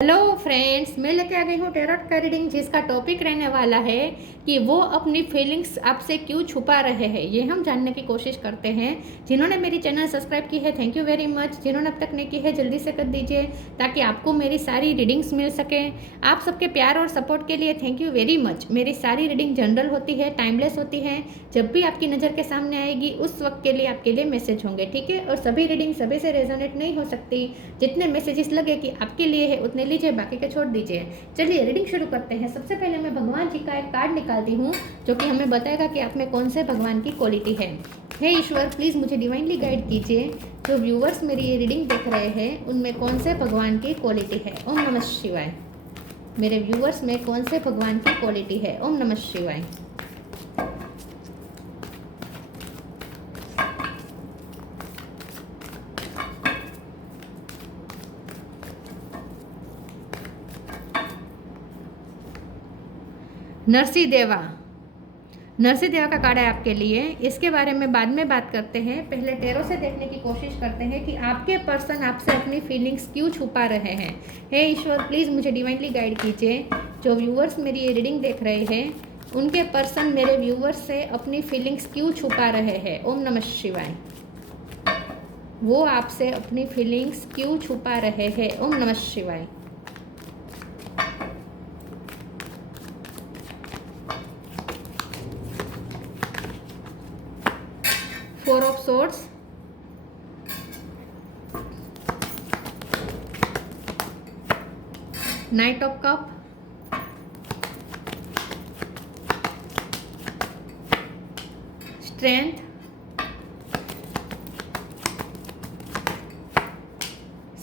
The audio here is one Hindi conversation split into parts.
हेलो फ्रेंड्स, मैं लेके आ गई हूँ टैरोट का रीडिंग, जिसका टॉपिक रहने वाला है कि वो अपनी फीलिंग्स आपसे क्यों छुपा रहे हैं। ये हम जानने की कोशिश करते हैं। जिन्होंने मेरी चैनल सब्सक्राइब की है, थैंक यू वेरी मच। जिन्होंने अब तक नहीं की है, जल्दी से कर दीजिए ताकि आपको मेरी सारी रीडिंग्स मिल सके। आप सबके प्यार और सपोर्ट के लिए थैंक यू वेरी मच। मेरी सारी रीडिंग जनरल होती है, टाइमलेस होती है। जब भी आपकी नज़र के सामने आएगी उस वक्त के लिए आपके लिए मैसेज होंगे, ठीक है। और सभी रीडिंग सभी से रेजोनेट नहीं हो सकती। जितने मैसेजेस लगे कि आपके लिए है उतने लीजिए, बाकी के छोड़ दीजिए। चलिए रीडिंग शुरू करते हैं। सबसे पहले मैं भगवान जी का एक कार्ड निकालती हूँ जो कि हमें बताएगा कि आप में कौन से भगवान की क्वालिटी है। हे ईश्वर, प्लीज़ मुझे डिवाइनली गाइड कीजिए। जो व्यूवर्स मेरी ये रीडिंग देख रहे हैं उनमें कौन से भगवान की क्वालिटी है। ओम नमः शिवाय। मेरे व्यूवर्स में कौन से भगवान की क्वालिटी है। ओम नमः शिवाय। नरसिंह देवा का कार्ड है आपके लिए। इसके बारे में बाद में बात करते हैं। पहले टैरो से देखने की कोशिश करते हैं कि आपके पर्सन आपसे अपनी फीलिंग्स क्यों छुपा रहे हैं। हे ईश्वर, प्लीज़ मुझे डिवाइनली गाइड कीजिए। जो व्यूवर्स मेरी ये रीडिंग देख रहे हैं उनके पर्सन मेरे व्यूवर्स से अपनी फीलिंग्स क्यों छुपा रहे हैं। ओम नमः शिवाय। वो आपसे अपनी फीलिंग्स क्यों छुपा रहे हैं। ओम नमः शिवाय। Four of swords, knight of cup, strength,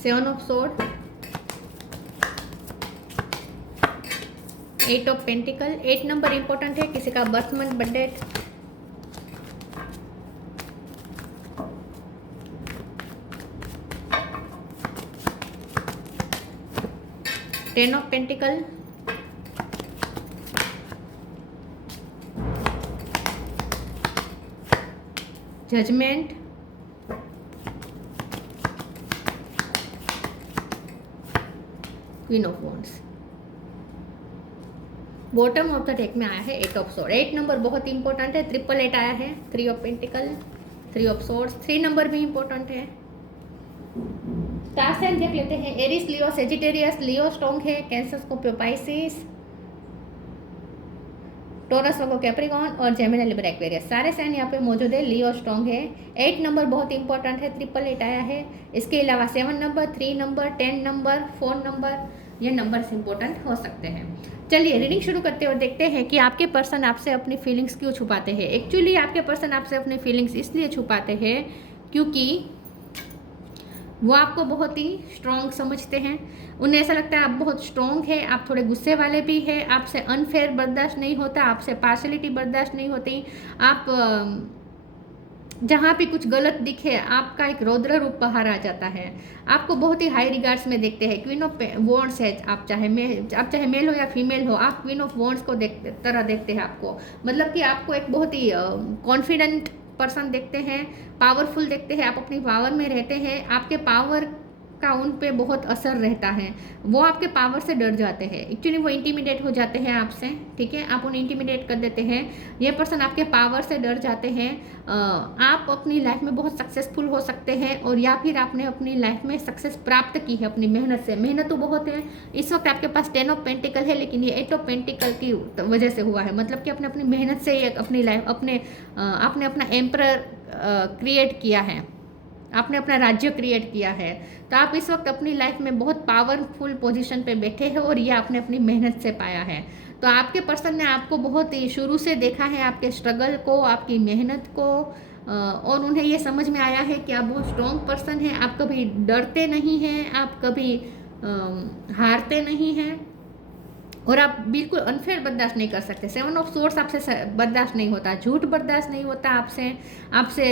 seven of sword, eight of pentacle. 8 number important है। किसी का birth month, birthday, 10 of pentacle, judgement, queen of wands. Bottom of the deck में आया है 8 ऑफ सोर्ड। 8 नंबर बहुत इंपॉर्टेंट है। 888 आया है। 3 of pentacle, 3 of swords. 3 number भी इंपॉर्टेंट है। स्टार साइन देख लेते हैं। Aries, Leo, Sagittarius. लियो स्ट्रॉन्ग है। कैंसर, स्कॉर्पियो, पाइसिस, टॉरस, वर्गो, कैप्रिकॉर्न और जेमिनी, लिब्रा, एक्वेरियस। सारे साइन यहाँ पे मौजूद है। लियो स्ट्रॉन्ग है। 8 नंबर बहुत इंपॉर्टेंट है। 888 आया है। इसके अलावा 7 नंबर, 3 नंबर, 10 नंबर, 4 नंबर, ये नंबर्स इंपॉर्टेंट हो सकते हैं। चलिए रीडिंग शुरू करते हुए देखते हैं कि आपके पर्सन आपसे अपनी फीलिंग्स क्यों छुपाते हैं। एक्चुअली आपके पर्सन आपसे अपनी फीलिंग्स इसलिए छुपाते हैं क्योंकि वो आपको बहुत ही स्ट्रॉन्ग समझते हैं। उन्हें ऐसा लगता है आप बहुत स्ट्रॉन्ग है। आप थोड़े गुस्से वाले भी हैं। आपसे अनफेयर बर्दाश्त नहीं होता, आपसे पार्शलिटी बर्दाश्त नहीं होती। आप जहाँ भी कुछ गलत दिखे आपका एक रौद्र रूप बाहर आ जाता है। आपको बहुत ही हाई रिगार्ड्स में देखते हैं। क्वीन ऑफ वॉन्ड्स है। आप चाहे मेल हो या फीमेल हो, आप क्वीन ऑफ वॉन्ड्स को तरह देखते हैं आपको। मतलब कि आपको एक बहुत ही कॉन्फिडेंट पर्सन देखते हैं, पावरफुल देखते हैं। आप अपनी पावर में रहते हैं। आपके पावर का उन पे बहुत असर रहता है। वो आपके पावर से डर जाते हैं। एक्चुअली वो इंटिमिडेट हो जाते हैं आपसे, ठीक है। आप उन्हें इंटिमिडेट कर देते हैं। ये पर्सन आपके पावर से डर जाते हैं। आप अपनी लाइफ में बहुत सक्सेसफुल हो सकते हैं और या फिर आपने अपनी लाइफ में सक्सेस प्राप्त की है अपनी मेहनत से। मेहनत तो बहुत है। इस वक्त आपके पास 10 ऑफ पेंटिकल है, लेकिन ये 8 ऑफ पेंटिकल की वजह से हुआ है। मतलब कि आपने अपनी मेहनत से अपनी लाइफ आपने अपना एम्परर क्रिएट किया है, आपने अपना राज्य क्रिएट किया है। तो आप इस वक्त अपनी लाइफ में बहुत पावरफुल पोजीशन पे बैठे हैं और ये आपने अपनी मेहनत से पाया है। तो आपके पर्सन ने आपको बहुत ही शुरू से देखा है, आपके स्ट्रगल को, आपकी मेहनत को, और उन्हें ये समझ में आया है कि आप बहुत स्ट्रॉन्ग पर्सन हैं। आप कभी डरते नहीं हैं, आप कभी हारते नहीं हैं और आप बिल्कुल अनफेयर बर्दाश्त नहीं कर सकते। 7 ऑफ सोर्स आपसे बर्दाश्त नहीं होता, झूठ बर्दाश्त नहीं होता आपसे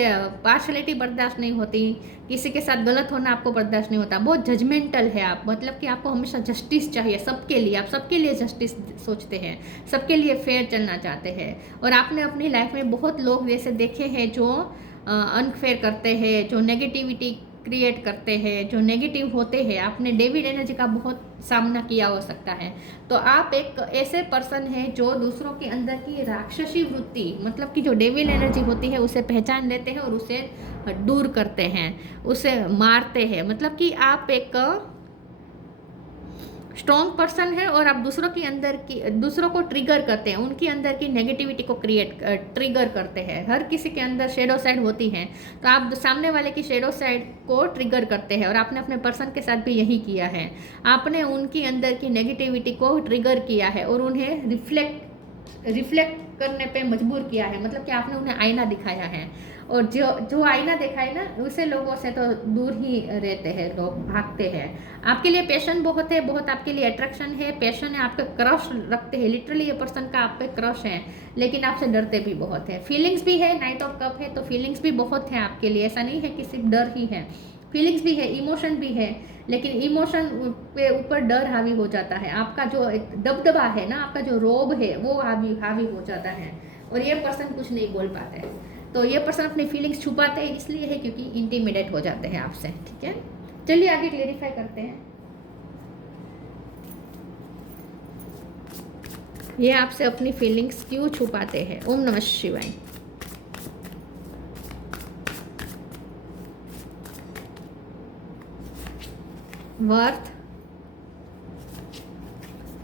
पार्शलिटी बर्दाश्त नहीं होती, किसी के साथ गलत होना आपको बर्दाश्त नहीं होता। बहुत जजमेंटल है आप, मतलब कि आपको हमेशा जस्टिस चाहिए सबके लिए। आप सबके लिए जस्टिस सोचते हैं, सबके लिए फेयर चलना चाहते हैं। और आपने अपनी लाइफ में बहुत लोग जैसे देखे हैं जो अनफेयर करते हैं, जो नेगेटिविटी क्रिएट करते हैं, जो नेगेटिव होते हैं, आपने डेविड एनर्जी का बहुत सामना किया हो सकता है। तो आप एक ऐसे पर्सन हैं जो दूसरों के अंदर की राक्षसी वृत्ति, मतलब कि जो डेविल एनर्जी होती है, उसे पहचान लेते हैं और उसे दूर करते हैं, उसे मारते हैं। मतलब कि आप एक स्ट्रॉन्ग पर्सन है और आप दूसरों के अंदर की, दूसरों को ट्रिगर करते हैं, उनकी अंदर की नेगेटिविटी को ट्रिगर करते हैं। हर किसी के अंदर शेडो साइड होती है, तो आप सामने वाले की शेडो साइड को ट्रिगर करते हैं। और आपने अपने पर्सन के साथ भी यही किया है, आपने उनकी अंदर की नेगेटिविटी को ट्रिगर किया है और उन्हें रिफ्लेक्ट करने पे मजबूर किया है। मतलब कि आपने उन्हें आईना दिखाया है, और जो आईना देखा है ना, उसे लोगों से तो दूर ही रहते हैं, लोग भागते हैं। आपके लिए पैशन बहुत है, बहुत आपके लिए अट्रैक्शन है, पैशन है, आपका क्रश रखते हैं, लिटरली ये पर्सन का आप पे क्रश है, लेकिन आपसे डरते भी बहुत है। फीलिंग्स भी है, नाइट ऑफ कप है, तो फीलिंग्स भी बहुत है आपके लिए, ऐसा नहीं है कि सिर्फ डर ही है, फीलिंग्स भी है, इमोशन भी है, लेकिन इमोशन पे ऊपर डर हावी हो जाता है। आपका जो एक दबदबा है ना, आपका जो रोब है, वो हावी हो जाता है, और ये पर्सन कुछ नहीं बोल पाते हैं। तो ये पर्सन अपनी फीलिंग्स छुपाते हैं, इसलिए है क्योंकि इंटीमिडेट हो जाते हैं आपसे। ठीक है, चलिए आगे क्लेरिफाई करते हैं। ये आपसे अपनी फीलिंग्स क्यों छुपाते हैं? ओम नमः शिवाय। वर्थ,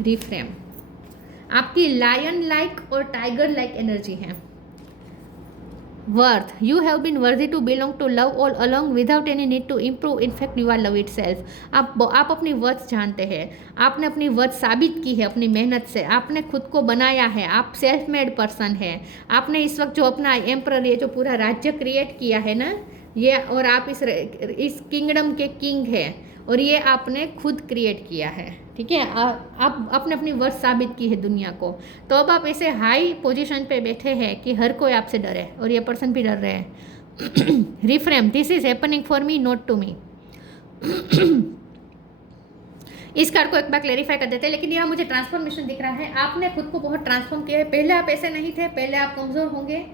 रिफ्रेम, आपकी लायन लाइक और टाइगर लाइक एनर्जी है। Worth, you have been worthy to belong to love all along without any need to improve, in fact you are love itself. आप अपनी वर्थ जानते हैं, आपने अपनी वर्थ साबित की है अपनी मेहनत से, आपने खुद को बनाया है, आप सेल्फ मेड पर्सन है। आपने इस वक्त जो अपना एम्परर, ये जो पूरा राज्य क्रिएट किया है ना, ये, और आप इस किंगडम के किंग है, और ये आपने खुद क्रिएट किया है। ठीक है, आप आपने अपनी वर्थ साबित की है दुनिया को। तो अब आप ऐसे हाई पोजीशन पे बैठे हैं कि हर कोई आपसे डरे, और ये पर्सन भी डर रहे हैं। Reframe, this is happening for me not to me. इस कार्ड को एक बार क्लेरिफाई कर देते हैं, लेकिन यहाँ मुझे ट्रांसफॉर्मेशन दिख रहा है। आपने खुद को बहुत ट्रांसफॉर्म किया है, पहले आप ऐसे नहीं थे, पहले आप कमज़ोर होंगे,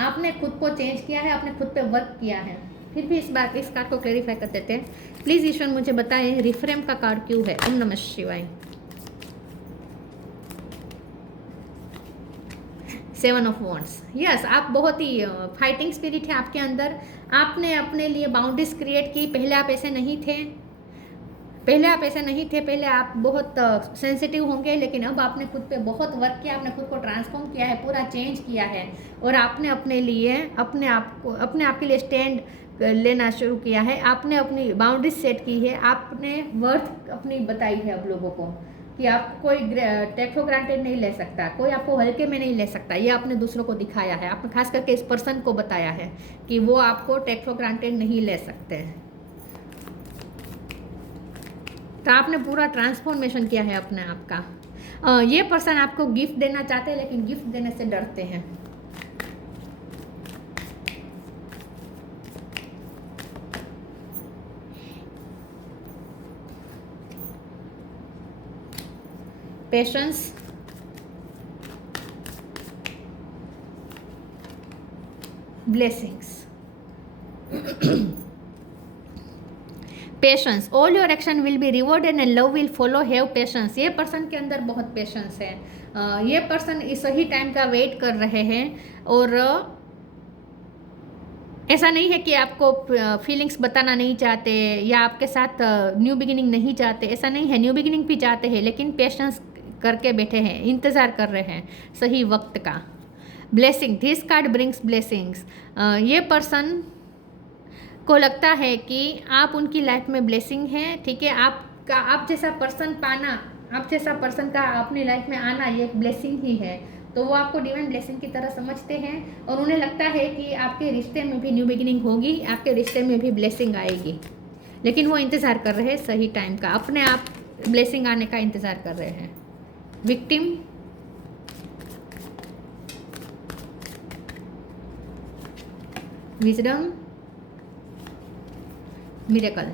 आपने खुद को चेंज किया है, आपने खुद पे वर्क किया है। फिर भी इस कार्ड को क्लेरिफाई कर देते हैं। प्लीज़ ईश्वर मुझे बताएं रिफ्रेम का कार्ड क्यों है? ओम नमः शिवाय। 7 ऑफ वॉन्ड्स, यस, आप बहुत ही फाइटिंग स्पिरिट है आपके अंदर। आपने अपने लिए बाउंड्रीज क्रिएट की, पहले आप ऐसे नहीं थे, पहले आप बहुत सेंसिटिव होंगे, लेकिन अब आपने खुद पे बहुत वर्क किया, आपने खुद को ट्रांसफॉर्म किया है, पूरा चेंज किया है, और आपने अपने लिए अपने आप के लिए स्टैंड लेना शुरू किया है। आपने अपनी बाउंड्रीज सेट की है, आपने वर्थ अपनी बताई है अब लोगों को कि आप कोई टेक फॉर ग्रांटेड नहीं ले सकता, कोई आपको हल्के में नहीं ले सकता। ये आपने दूसरों को दिखाया है, आपने खास करके इस पर्सन को बताया है कि वो आपको टेक फॉर ग्रांटेड नहीं ले सकते। तो आपने पूरा ट्रांसफॉर्मेशन किया है अपने आप का। ये पर्सन आपको गिफ्ट देना चाहते हैं, लेकिन गिफ्ट देने से डरते हैं। Patience, blessings, patience, all your action will be rewarded and love will follow, have patience. ये पर्सन के अंदर बहुत पेशेंस है। ये पर्सन इस सही टाइम का वेट कर रहे हैं, और ऐसा नहीं है कि आपको फीलिंग्स बताना नहीं चाहते या आपके साथ न्यू बिगिनिंग नहीं चाहते, ऐसा नहीं है, न्यू बिगिनिंग भी चाहते हैं, लेकिन पेशेंस करके बैठे हैं, इंतज़ार कर रहे हैं सही वक्त का। Blessing, this card brings blessings. ये पर्सन को लगता है कि आप उनकी लाइफ में ब्लेसिंग है। ठीक है, आप जैसा पर्सन पाना, आप जैसा पर्सन का अपनी लाइफ में आना, ये एक ब्लेसिंग ही है। तो वो आपको डिवाइन ब्लेसिंग की तरह समझते हैं, और उन्हें लगता है कि आपके रिश्ते में भी न्यू बिगिनिंग होगी, आपके रिश्ते में भी ब्लेसिंग आएगी, लेकिन वो इंतज़ार कर रहे हैं सही टाइम का, अपने आप ब्लेसिंग आने का इंतज़ार कर रहे हैं। Victim, wisdom, miracle.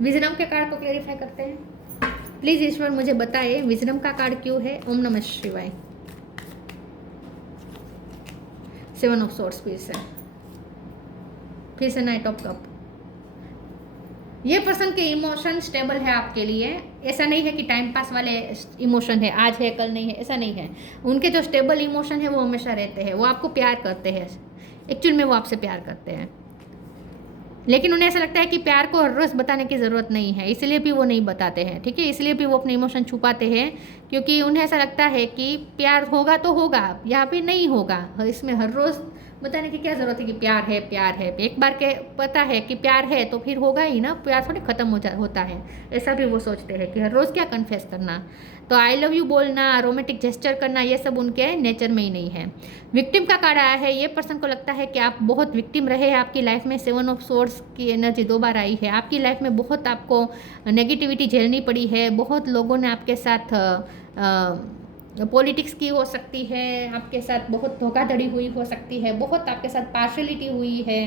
विजडम के कार्ड को क्लेरिफाई करते हैं। प्लीज ईश्वर मुझे बताए विजडम का कार्ड क्यों है? ओम नमः शिवाय। 7 ऑफ सोर्ड्स, फिर से नाइट ऑफ कप, ये पर्सन के इमोशन स्टेबल है आपके लिए। ऐसा नहीं है कि टाइम पास वाले इमोशन है, आज है कल नहीं है, ऐसा नहीं है। उनके जो स्टेबल इमोशन है वो हमेशा रहते हैं। वो आपको प्यार करते हैं, एक्चुअल में वो आपसे प्यार करते हैं, लेकिन उन्हें ऐसा लगता है कि प्यार को हर रोज़ बताने की ज़रूरत नहीं है, इसलिए भी वो नहीं बताते हैं। ठीक है, इसलिए भी वो अपने इमोशन छुपाते हैं, क्योंकि उन्हें ऐसा लगता है कि प्यार होगा तो होगा या फिर नहीं होगा, इसमें हर रोज़ बताने की क्या ज़रूरत है कि प्यार है प्यार है। एक बार के पता है कि प्यार है तो फिर होगा ही ना, प्यार थोड़ी ख़त्म होता है। ऐसा भी वो सोचते हैं कि हर रोज़ क्या कन्फेस करना। तो आई लव यू बोलना, रोमांटिक जेस्चर करना, ये सब उनके नेचर में ही नहीं है। विक्टिम का कार्ड आया है। ये पर्सन को लगता है कि आप बहुत विक्टिम रहे हैं आपकी लाइफ में। 7 ऑफ सोर्ड्स की एनर्जी 2 बार आई है। आपकी लाइफ में बहुत आपको नेगेटिविटी झेलनी पड़ी है। बहुत लोगों ने आपके साथ पॉलिटिक्स की हो सकती है, आपके साथ बहुत धोखाधड़ी हुई हो सकती है, बहुत आपके साथ पार्शलिटी हुई है।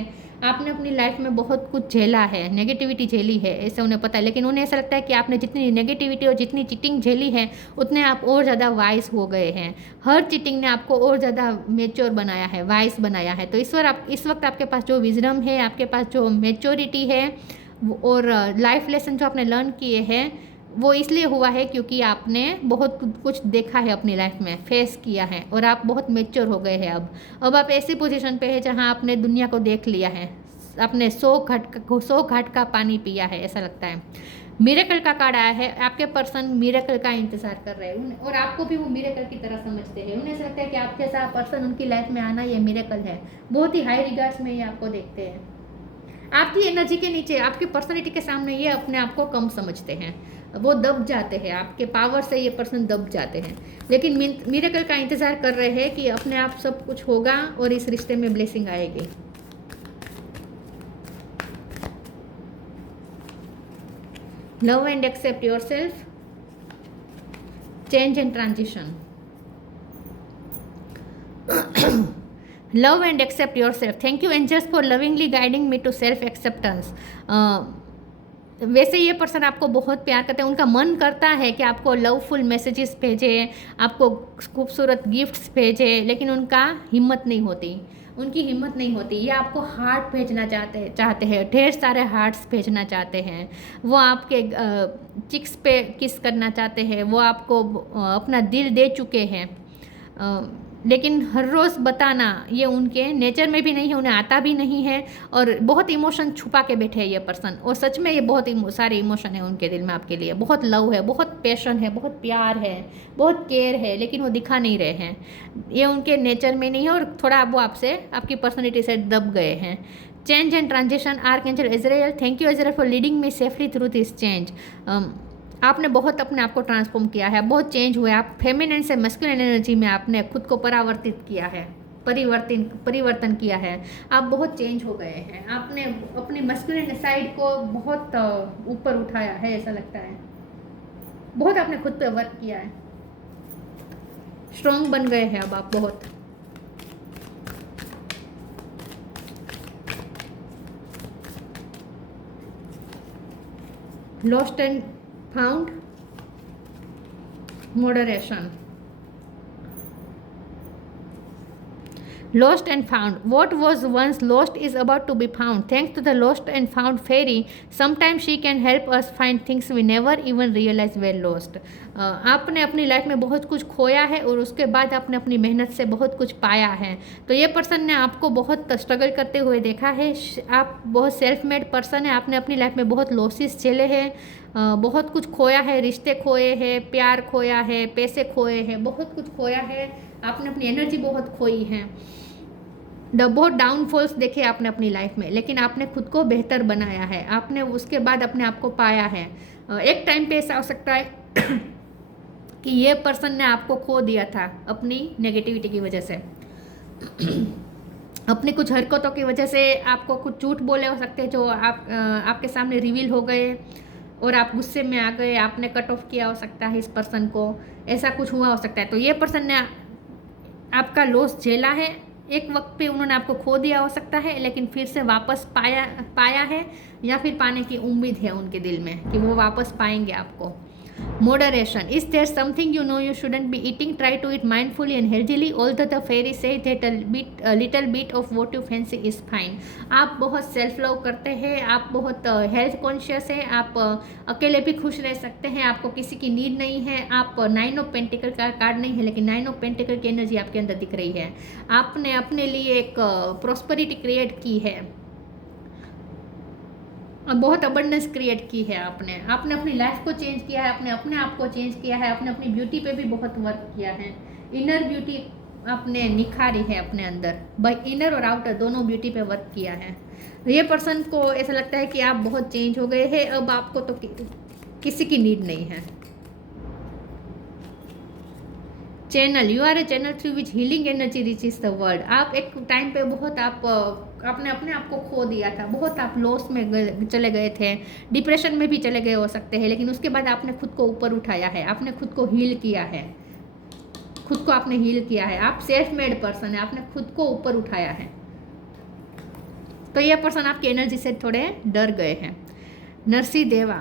आपने अपनी लाइफ में बहुत कुछ झेला है, नेगेटिविटी झेली है, ऐसा उन्हें पता है। लेकिन उन्हें ऐसा लगता है कि आपने जितनी नेगेटिविटी और जितनी चीटिंग झेली है उतने आप और ज़्यादा वाइस हो गए हैं। हर चीटिंग ने आपको और ज़्यादा मेच्योर बनाया है, वाइस बनाया है। तो इस वक्त आपके पास जो विजडम है, आपके पास जो मेच्योरिटी है और लाइफ लेसन जो आपने लर्न किए हैं, वो इसलिए हुआ है क्योंकि आपने बहुत कुछ देखा है अपनी लाइफ में, फेस किया है और आप बहुत मेच्योर हो गए हैं। अब आप ऐसी पोजीशन पे है जहां आपने दुनिया को देख लिया है, आपने 100 घाट का पानी पिया है, ऐसा लगता है। मिरेकल का कार्ड आया है। आपके पर्सन मिरेकल का इंतजार कर रहे हैं और आपको भी वो मिरेकल की तरह समझते हैं। उन्हें ऐसा लगता है कि आपके साथ पर्सन उनकी लाइफ में आना ये मिरेकल है। बहुत ही हाई रिगार्ड्स में ये आपको देखते हैं। आपकी एनर्जी के नीचे, आपकी पर्सनैलिटी के सामने ये अपने आप को कम समझते हैं, वो दब जाते हैं। आपके पावर से ये पर्सन दब जाते हैं, लेकिन मिरेकल का इंतज़ार कर रहे हैं कि अपने आप सब कुछ होगा और इस रिश्ते में ब्लेसिंग आएगी। Love and accept yourself, change and transition. Love and accept yourself. Thank you angels for lovingly guiding me to self acceptance. वैसे ये पर्सन आपको बहुत प्यार करते हैं, उनका मन करता है कि आपको लवफुल मैसेजेस भेजे, आपको खूबसूरत गिफ्ट्स भेजे, लेकिन उनका हिम्मत नहीं होती, उनकी हिम्मत नहीं होती। ये आपको हार्ट भेजना चाहते हैं, ढेर सारे हार्ट्स भेजना चाहते हैं। वो आपके चिक्स पे किस करना चाहते हैं, वो आपको अपना दिल दे चुके हैं, लेकिन हर रोज़ बताना ये उनके नेचर में भी नहीं है, उन्हें आता भी नहीं है और बहुत इमोशन छुपा के बैठे हैं ये पर्सन। और सच में ये बहुत सारे इमोशन है उनके दिल में आपके लिए, बहुत लव है, बहुत पैशन है, बहुत प्यार है, बहुत केयर है, लेकिन वो दिखा नहीं रहे हैं। ये उनके नेचर में नहीं है और थोड़ा वो आपसे, आपकी पर्सनैलिटी से दब गए हैं। Change and transition. Archangel Israel, thank you Israel for leading me safely through this change. आपने बहुत अपने आप को ट्रांसफॉर्म किया है, बहुत चेंज हुए आप। फेमिनिन से मस्कुलिन एनर्जी में आपने खुद को परावर्तित किया है, परिवर्तन किया है। आप बहुत चेंज हो गए हैं, आपने अपनी मस्कुलिन साइड को बहुत ऊपर उठाया है, ऐसा लगता है। बहुत आपने खुद पे वर्क किया है, स्ट्रॉन्ग बन गए हैं अब आप बहुत। Lost and found, moderation. Lost and found. What was once lost is about to be found. Thanks to the lost and found fairy, sometimes she can help us find things we never even realized were lost. आपने अपनी लाइफ में बहुत कुछ खोया है और उसके बाद आपने अपनी मेहनत से बहुत कुछ पाया है। तो ये पर्सन ने आपको बहुत स्ट्रगल करते हुए देखा है। आप बहुत सेल्फ मेड पर्सन है, आपने अपनी लाइफ में बहुत लॉसेस झेले हैं, बहुत कुछ खोया है, रिश्ते खोए हैं, प्यार खोया है, पैसे खोए हैं, बहुत कुछ खोया है। आपने अपनी एनर्जी बहुत खोई है, बहुत डाउनफॉल्स देखे आपने अपनी लाइफ में, लेकिन आपने खुद को बेहतर बनाया है। आपने उसके बाद अपने आप को पाया है। एक टाइम पे ऐसा हो सकता है कि ये पर्सन ने आपको खो दिया था अपनी नेगेटिविटी की वजह से, अपनी कुछ हरकतों की वजह से आपको कुछ झूठ बोले हो सकते हैं जो आपके सामने रिवील हो गए और आप गुस्से में आ गए, आपने कट ऑफ किया हो सकता है इस पर्सन को, ऐसा कुछ हुआ हो सकता है। तो ये पर्सन ने आपका लॉस झेला है, एक वक्त पे उन्होंने आपको खो दिया हो सकता है, लेकिन फिर से वापस पाया है या फिर पाने की उम्मीद है उनके दिल में कि वो वापस पाएंगे आपको। Moderation. Is there something you know you shouldn't be eating? Try to eat mindfully and healthily. Although the fairy say that a little bit of what you fancy is fine. आप बहुत सेल्फ लव करते हैं, आप बहुत हेल्थ कॉन्शियस है, आप अकेले भी खुश रह सकते हैं, आपको किसी की नीड नहीं है, आप 9 ऑफ पेंटिकल का कार्ड नहीं है लेकिन 9 ऑफ पेंटिकल की एनर्जी आपके अंदर दिख रही है। आपने अपने लिए एक प्रॉस्पेरिटी क्रिएट की है, बहुत अबंडेंस क्रिएट की है आपने अपनी लाइफ को चेंज किया है, आपने अपने आप को चेंज किया है, आपने अपनी ब्यूटी पे भी बहुत वर्क किया है, इनर ब्यूटी आपने निखारी है अपने अंदर, बाय इनर और आउटर दोनों ब्यूटी पे वर्क किया है। ये पर्सन को ऐसा लगता है कि आप बहुत चेंज हो गए हैं, अब आपको तो किसी की नीड नहीं है। Channel, you are a channel through which healing energy reaches the world. आप एक टाइम पे बहुत आपने अपने आप को खो दिया था, बहुत आप लॉस में चले गए थे, डिप्रेशन में भी चले गए हो सकते हैं, लेकिन उसके बाद आपने खुद को ऊपर उठाया है, आपने खुद को हील किया है, खुद को आपने हील किया है। आप सेल्फ मेड पर्सन है, आपने खुद को ऊपर उठाया है। तो ये पर्सन आपकी एनर्जी से थोड़े डर गए हैं। नरसी देवा,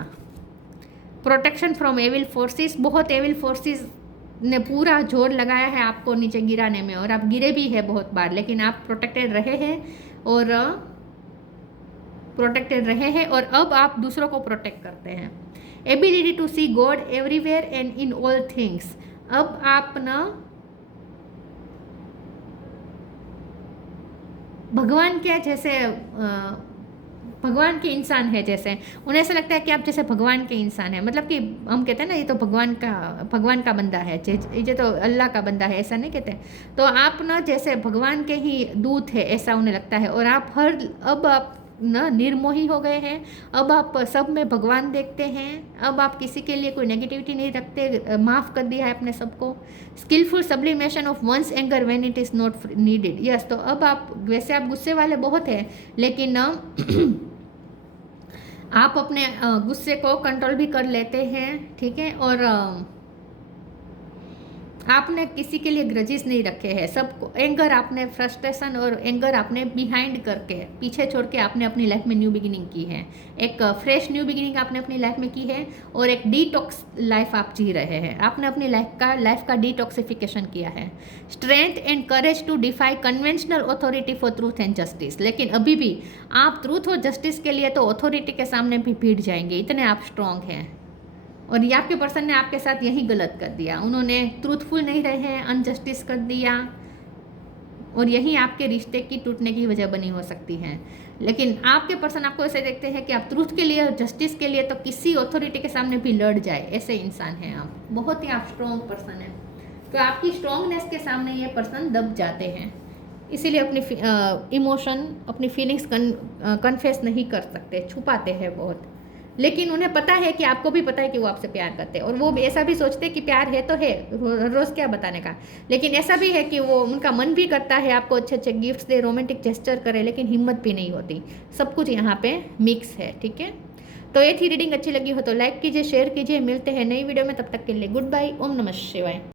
प्रोटेक्शन फ्रॉम एविल फोर्सेस। बहुत एविल फोर्सेस ने पूरा जोर लगाया है आपको नीचे गिराने में, और आप गिरे भी है बहुत बार, लेकिन आप प्रोटेक्टेड रहे हैं और अब आप दूसरों को प्रोटेक्ट करते हैं। Ability to see God everywhere and in all things. अब आप ना भगवान के जैसे भगवान के इंसान है, जैसे उन्हें ऐसा लगता है कि आप जैसे भगवान के इंसान है, मतलब कि हम कहते हैं ना ये तो भगवान का बंदा है, ये तो अल्लाह का बंदा है, ऐसा नहीं कहते। तो आप ना जैसे भगवान के ही दूत है ऐसा उन्हें लगता है, और आप अब आप ना निर्मोही हो गए हैं, अब आप सब में भगवान देखते हैं, अब आप किसी के लिए कोई नेगेटिविटी नहीं रखते, माफ़ कर दिया है अपने सबको। Skillful sublimation of one's anger when it is not needed. Yes, तो अब आप वैसे आप गुस्से वाले बहुत हैं, लेकिन आप अपने गुस्से को कंट्रोल भी कर लेते हैं, ठीक है, और आपने किसी के लिए ग्रजेस नहीं रखे हैं। सबको एंगर आपने, फ्रस्ट्रेशन और एंगर आपने बिहाइंड करके पीछे छोड़ के आपने अपनी लाइफ में न्यू बिगिनिंग की है, एक फ्रेश न्यू बिगिनिंग आपने अपनी लाइफ में की है, और एक डिटॉक्स लाइफ आप जी रहे हैं। आपने अपनी लाइफ का डिटॉक्सिफिकेशन किया है। Strength and courage to defy conventional authority for truth and justice. लेकिन अभी भी आप ट्रूथ और जस्टिस के लिए तो अथॉरिटी के सामने भी भीड़ जाएंगे, इतने आप स्ट्रांग हैं। और ये आपके पर्सन ने आपके साथ यही गलत कर दिया, उन्होंने ट्रूथफुल नहीं रहे हैं, अनजस्टिस कर दिया, और यही आपके रिश्ते की टूटने की वजह बनी हो सकती है। लेकिन आपके पर्सन आपको ऐसे देखते हैं कि आप ट्रूथ के लिए, जस्टिस के लिए तो किसी अथॉरिटी के सामने भी लड़ जाए, ऐसे इंसान हैं आप, बहुत ही आप स्ट्रॉन्ग पर्सन हैं। तो आपकी स्ट्रॉन्गनेस के सामने ये पर्सन दब जाते हैं, इसीलिए अपनी इमोशन, अपनी फीलिंग्स कन्फेस नहीं कर सकते, छुपाते हैं बहुत। लेकिन उन्हें पता है कि आपको भी पता है कि वो आपसे प्यार करते हैं, और वो ऐसा भी सोचते हैं कि प्यार है तो है, रोज़ क्या बताने का। लेकिन ऐसा भी है कि वो, उनका मन भी करता है आपको अच्छे अच्छे गिफ्ट्स दे, रोमांटिक जेस्चर करे, लेकिन हिम्मत भी नहीं होती। सब कुछ यहाँ पे मिक्स है, ठीक है। तो ये थी रीडिंग, अच्छी लगी हो तो लाइक कीजिए, शेयर कीजिए। मिलते हैं नई वीडियो में, तब तक के लिए गुड बाय। ओम नमः शिवाय।